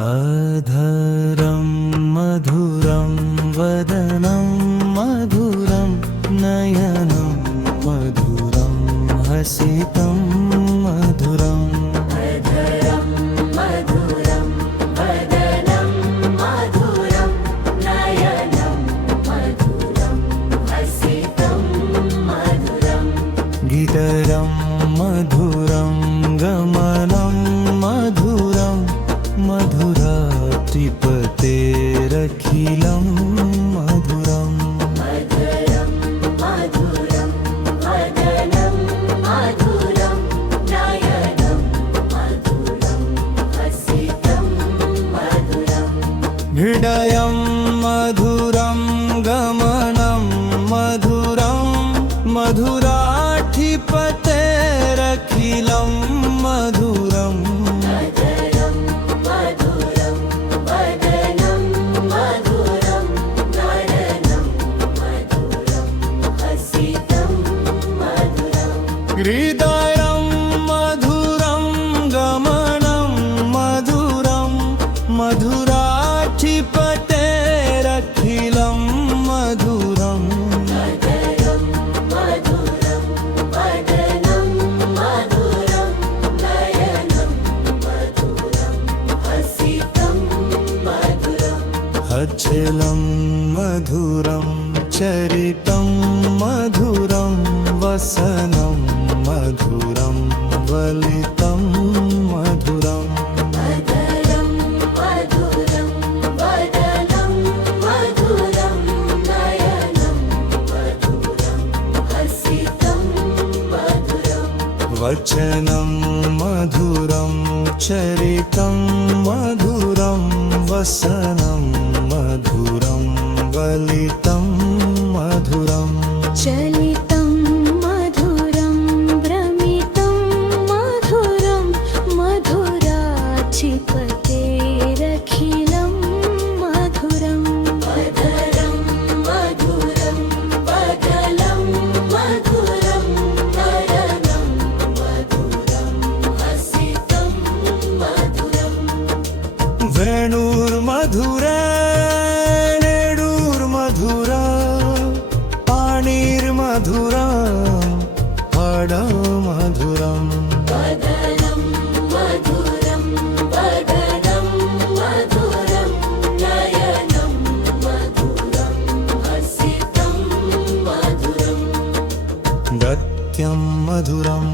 अधरं मधुरं वदनं मधुरं नयनं मधुरं हसितं मधुरम् अधरं मधुरं वदनं मधुरं नयनं मधुरं हसितं मधुरम् गीतरं मधुरं गमनं मधुरं मधुरातिपतेरखिलं मधुरम् अधरं मधुरं वदनं मधुरं नयनं मधुरं हसितं मधुरम् हृदयं मधुरं गमनं मधुरं मधुराधिपतेरखिलं मधुरम् अधरं मधुरं वदनं मधुरं नयनं मधुरं हसितं मधुरम् हृदयं मधुरं गमनं मधुरं मधुराधिपतेरखिलं मधुरम् अधरं मधुरं वदनं मधुरं नयनं मधुरं हसितं मधुरम् अचलं मधुरं चरितं मधुरं वसनं मधुरं वलितं मधुरम् अधरं मधुरं वदनं मधुरं नयनं मधुरं हसितं मधुरम् वचनं मधुरं चरितं मधुरं वसनं मधुरं वलितं मधुरम् चलितं मधुरं भ्रमितं मधुरं मधुराधिपतेरखिलं मधुरम् अधरं मधुरं वदनं मधुरं नयनं मधुरं हसितं मधुरम् वेणुर्मधुरेणुर्मधुरा पाणिर्मधुरा पाडमधुरम् वदनं मधुरं वदनं मधुरं नयनं मधुरं हसितं मधुरम् नृत्यं मधुरं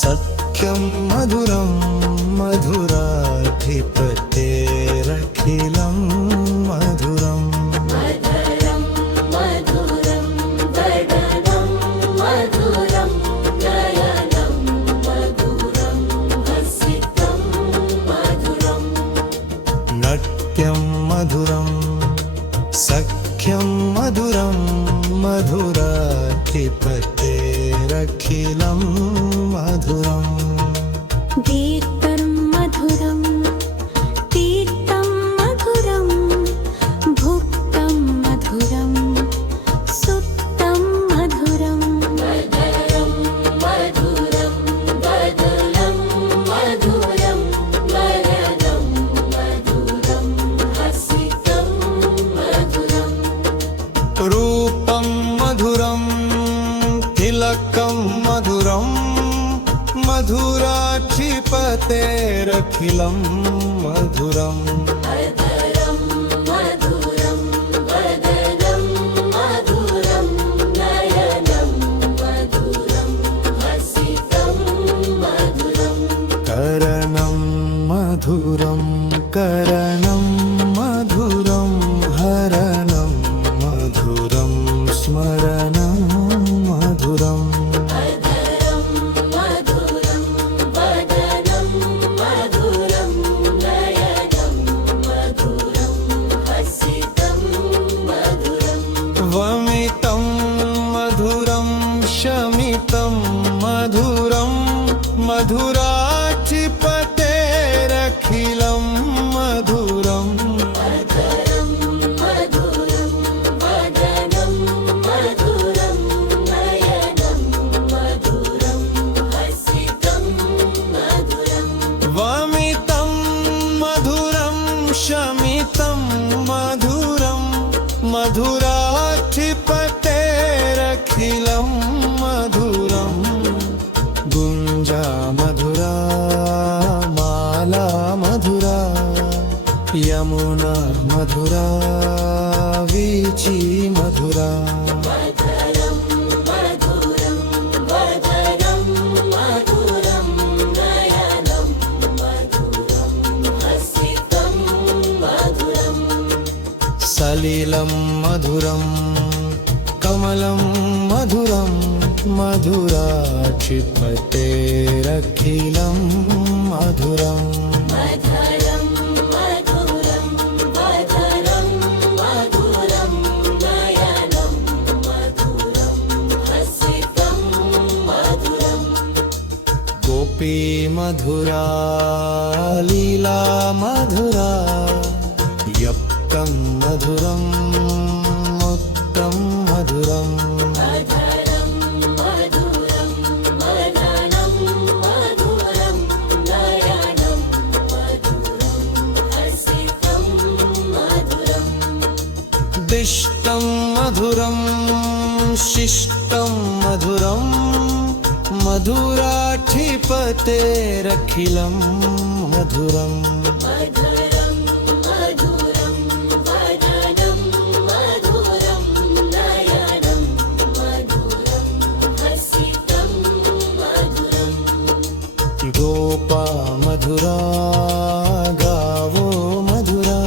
सख्यं मधुरं मधुराधिपतेरखिलं मधुरम् अधरं मधुरं वदनं मधुरं नयनं मधुरं हसितं मधुरम् नृत्यं मधुरं सख्यं मधुरं मधुराधिपतेरखिलं मधुरम् दीप्तं मधुरं तीर्थं मधुरं भुक्तं मधुरं सुप्तं मधुरम् अधरं मधुरं वदनं मधुरं नयनं मधुरं हसितं मधुरम् रूपं मधुरं तिलकं मधुरं मधुराधिपतेरखिलं मधुरम् अधरं मधुरं वदनं मधुरं नयनं मधुरं हसितं मधुरम् करणं मधुरं करणं मधुरं हरणं मधुरं स्मरणं मधुरम् अधरं मधुरं वदनं मधुरं नयनं मधुरं हसितं मधुरम् वमितं मधुरं शमितं मधुरं मधुराधिपतेरखिलं मधुरम् शमितं मधुरं मधुराधिपतेरखिलं मधुरं गुञ्जा मधुरा माला मधुरा यमुना मधुरा वीची मधुरा मधुरं मधुरं वदनं मधुरं नयनं मधुरं हसितं मधुरम् सलिलं मधुरं कमलं मधुरं मधुराक्षिपतेरखिलं मधुरम् मधुरं मधुरं वदनं मधुरं नयनं मधुरं हसितं मधुरम् गोपी मधुरा लीला मधुरा यप्तं मधुरं मुक्तं मधुरम् मधुरं मधुरं वदनं मधुरं नयनं मधुरं हसितं मधुरम् दिष्टं मधुरं शिष्टं मधुरं मधुराधिपतेरखिलं मधुरम् मधुरं मधुरं वदनं मधुरं नयनं मधुरं हसितं मधुरम् गोपा मधुरा गावो मधुरा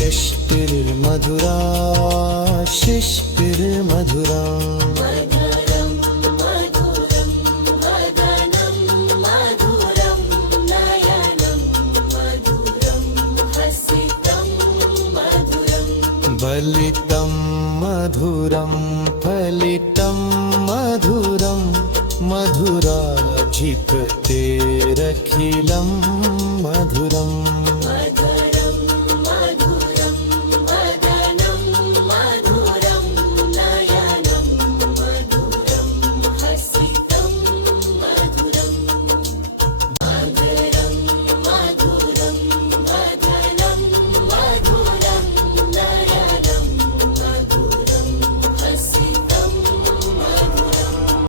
यष्टिर्मधुरा शिष्टिर्मधुरा मधुरं मधुरं वदनं मधुरं नयनं मधुरं हसितं मधुरम् बलितं मधुरं फलितं मधुरं मधुराधिपतेरखिलं मधुरम्